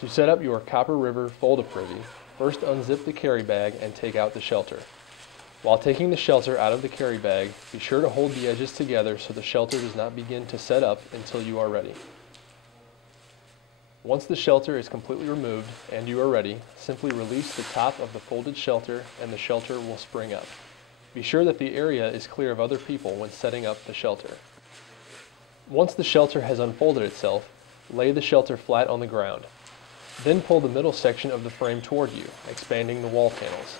To set up your Copper River Fold-A-Privy, first unzip the carry bag and take out the shelter. While taking the shelter out of the carry bag, be sure to hold the edges together so the shelter does not begin to set up until you are ready. Once the shelter is completely removed and you are ready, simply release the top of the folded shelter and the shelter will spring up. Be sure that the area is clear of other people when setting up the shelter. Once the shelter has unfolded itself, lay the shelter flat on the ground. Then pull the middle section of the frame toward you, expanding the wall panels.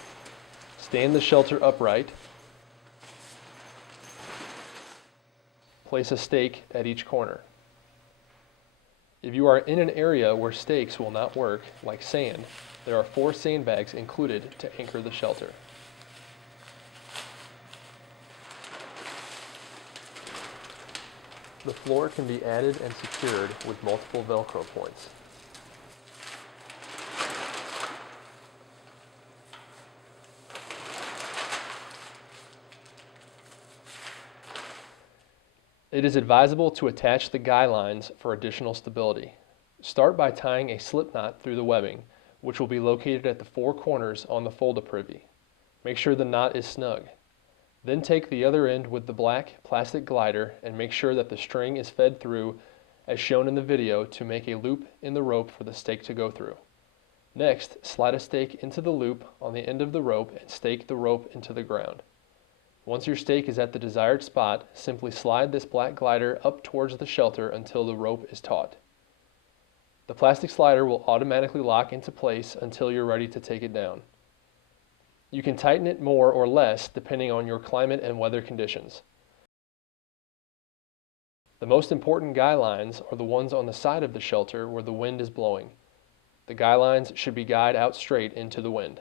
Stand the shelter upright. Place a stake at each corner. If you are in an area where stakes will not work, like sand, there are 4 sandbags included to anchor the shelter. The floor can be added and secured with multiple Velcro points. It is advisable to attach the guy lines for additional stability. Start by tying a slip knot through the webbing, which will be located at the 4 corners on the Fold-A-Privy. Make sure the knot is snug. Then take the other end with the black plastic glider and make sure that the string is fed through as shown in the video to make a loop in the rope for the stake to go through. Next, slide a stake into the loop on the end of the rope and stake the rope into the ground. Once your stake is at the desired spot, simply slide this black glider up towards the shelter until the rope is taut. The plastic slider will automatically lock into place until you're ready to take it down. You can tighten it more or less depending on your climate and weather conditions. The most important guy lines are the ones on the side of the shelter where the wind is blowing. The guy lines should be guyed out straight into the wind.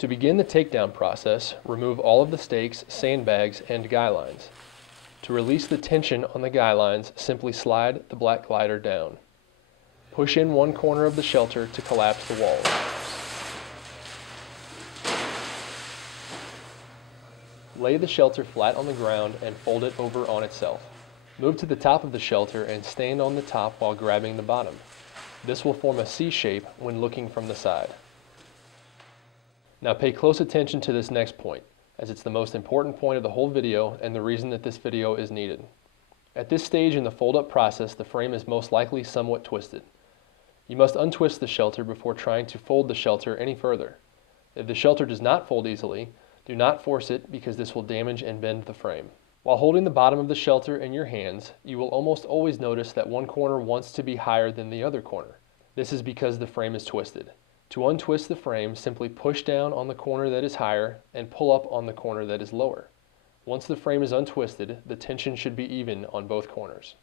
To begin the takedown process, remove all of the stakes, sandbags, and guy lines. To release the tension on the guy lines, simply slide the black glider down. Push in one corner of the shelter to collapse the walls. Lay the shelter flat on the ground and fold it over on itself. Move to the top of the shelter and stand on the top while grabbing the bottom. This will form a C shape when looking from the side. Now pay close attention to this next point, as it's the most important point of the whole video and the reason that this video is needed. At this stage in the fold-up process, the frame is most likely somewhat twisted. You must untwist the shelter before trying to fold the shelter any further. If the shelter does not fold easily, do not force it because this will damage and bend the frame. While holding the bottom of the shelter in your hands, you will almost always notice that one corner wants to be higher than the other corner. This is because the frame is twisted. To untwist the frame, simply push down on the corner that is higher and pull up on the corner that is lower. Once the frame is untwisted, the tension should be even on both corners.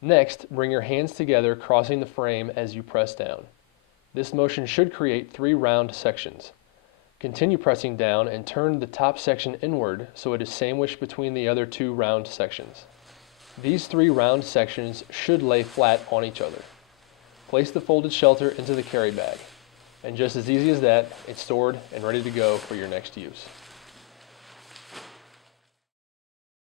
Next, bring your hands together, crossing the frame as you press down. This motion should create 3 round sections. Continue pressing down and turn the top section inward so it is sandwiched between the other 2 round sections. These 3 round sections should lay flat on each other. Place the folded shelter into the carry bag. And just as easy as that, it's stored and ready to go for your next use.